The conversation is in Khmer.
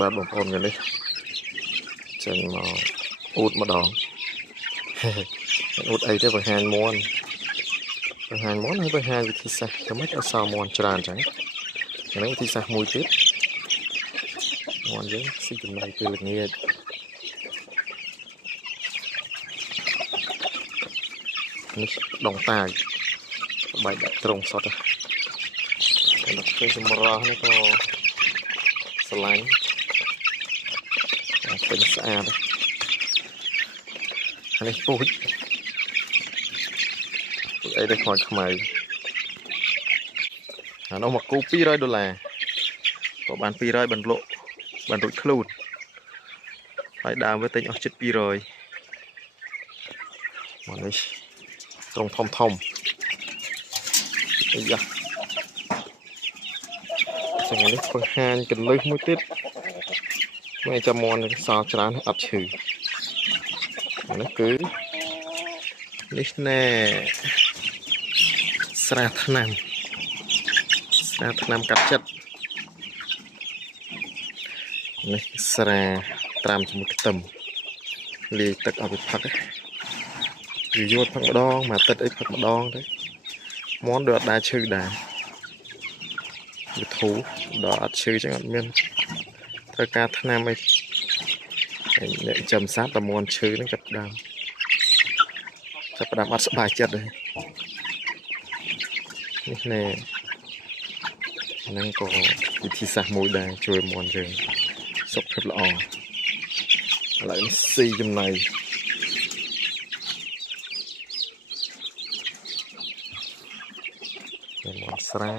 បាទបងប្អូនគ្នានេះចេញមកអ៊ូតម្ដងអ៊ូតអីទៅបង្ហាញមន់ហើយបង្ហាញវិធីសាស្ត្រធ្វើម៉េចឲ្យសល់មន់ច្រើនចឹងហ្នឹងវិធីសាស្ត្រមួយទៀតមន់យើងស៊ីចំណីពេលល្ងាចនេះដងតាយបែកដាក់ត្រង់សុតហើយឃើញសម្រស់នេះក៏ស្រឡាញ់ពេញស្អាតហើយនេះពូជអីដែលខ្មៅខ្មៅអានោះមកគូ$200ក៏បាន200បានលក់បានរួចខ្លួនហើយដើមវាទិញអស់ជិត200មកនេះត្រង់ធំអាយ៉ាចឹងនេះបង្ហាញកន្លឹះមួយទៀតមើលចាំមន់សល់ច្រើនអត់ឈឺនេះគឺនេះណែស្រាថ្នាំកាត់ចិត្តនេះស្រាត្រាំជាមួយខ្ទឹមលាយទឹកឲ្យវាផឹកវាយត់ផឹកម្ដងមួយអាទិត្យអីផឹកម្ដងទៅមន់ដូចអត់ដែរឈឺដែរវាធូរដល់អត់ឈឺចឹងអត់មានត្រូវការថ្នាំអីអ្នកចំសត្វតែមន់ឈឺហ្នឹងចាប់ផ្ដើមអត់សប្បាយចិត្តទេនេះណែហ្នឹងក៏វិធីសាស្ត្រមួយដែរជួយមន់យើងសុខភាពល្អឥឡូវនេះស៊ីចំណីមន់ស្រា